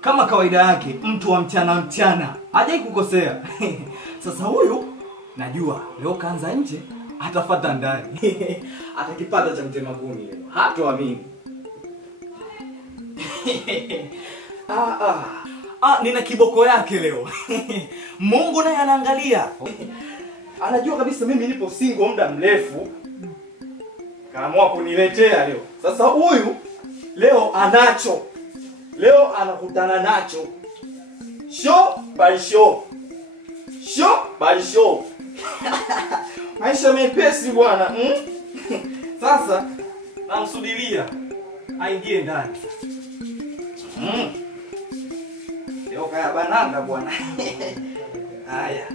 Kama kawaida yake, mtu wa mchana hajai kukosea. Sasa huyu najua leo kaanza nje, atafuata ndani. Atakipata cha mtema kuni leo. Hatoamini. Nina kiboko yake leo. Mungu naye anaangalia. Anajua kabisa mimi nipo single muda mrefu. Kaamua kuniletea leo. Sasa huyu leo anacho. Leo anakutana nacho. Show by show. Show by show. Maisha mepesi bwana. Sasa namsubiria aingie ndani. Leo kaya bananga bwana. Haya.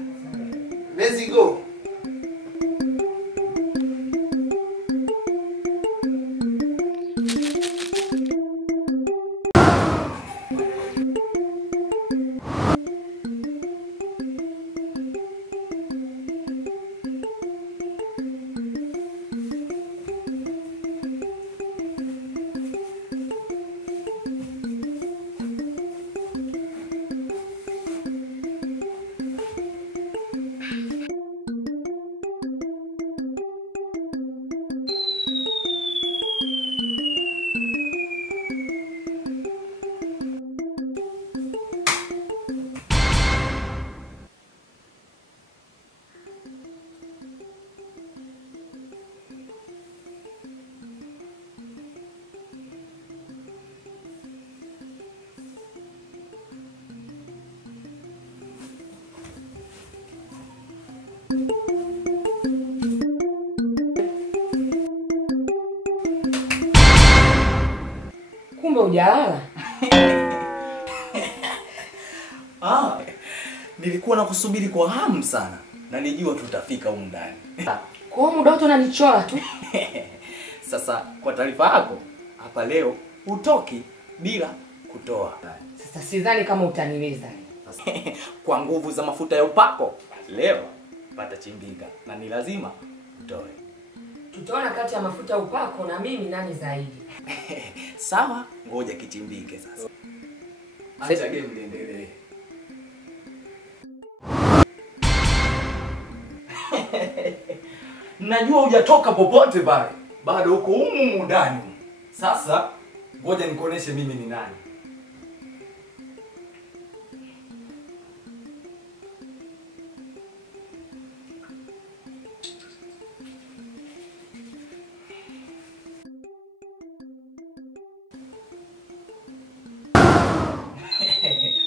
Let's go. Kumbe hujalala? Nilikuwa nakusubiri kwa hamu sana. Na nilijua tutafika huko ndani. Kwa muda wote unanichora tu. Sasa kwa taarifa yako, hapa leo utoki bila kutoa. Sasa sidhani kama utaniweza. Kwa nguvu za mafuta ya upako, leo pata chimbika na ni lazima utoe. Tutaona kati ya mafuta ya upako na mimi nani zaidi. Sawa, ngoja kichimbike sasa. Acha game liendelee. Najua hujatoka popote pale. Bado uko humu ndani. Sasa ngoja nikuoneshe mimi ni nani.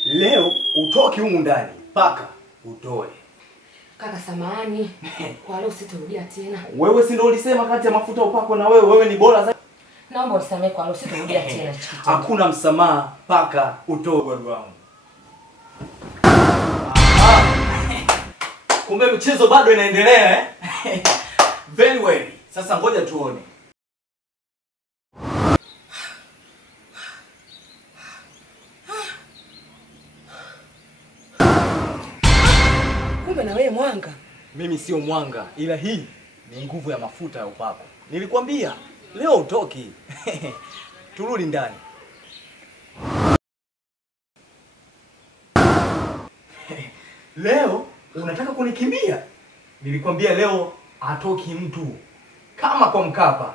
Leo utoki humu ndani paka utoe. Kaka samahani, kwa leo sitarudia tena. Wewe si ndio ulisema kati ya mafuta upako na wewe ni bora zaidi? Naomba unisamehe kwa leo sitarudia tena. Hakuna msamaha paka utoe bwana wangu. Kumbe mchezo bado inaendelea Very well. Sasa ngoja tuone. Kumbe na wewe mwanga. Mimi sio mwanga, ila hii ni nguvu ya mafuta ya upako. Nilikwambia leo utoki. Turudi ndani. Leo unataka kunikimbia? Nilikwambia leo atoki mtu kama kwa Mkapa.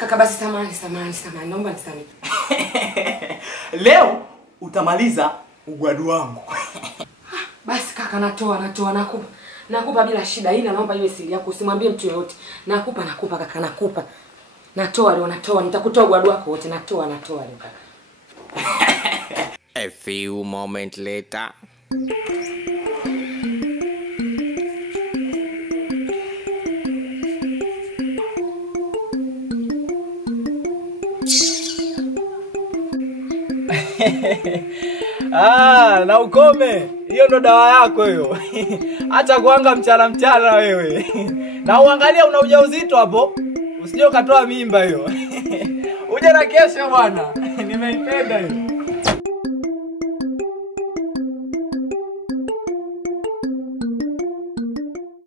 Kaka basi samahani, naomba nisamehe. Leo utamaliza ugwadu wangu. Basi kaka nakupa bila shida. Hii naomba iwe siri yako, usimwambie mtu yeyote. Nakupa kaka, nakupa. Natoa leo, nitakutoa ugwadu wako wote, natoa leo kaka. A few moments later. Na ukome. Hiyo ndo dawa yako hiyo. Acha kuanga mchana wewe. Na uangalia una ujauzito hapo. Usije ukatoa mimba hiyo. Uje na kesho bwana. Nimeipenda hiyo.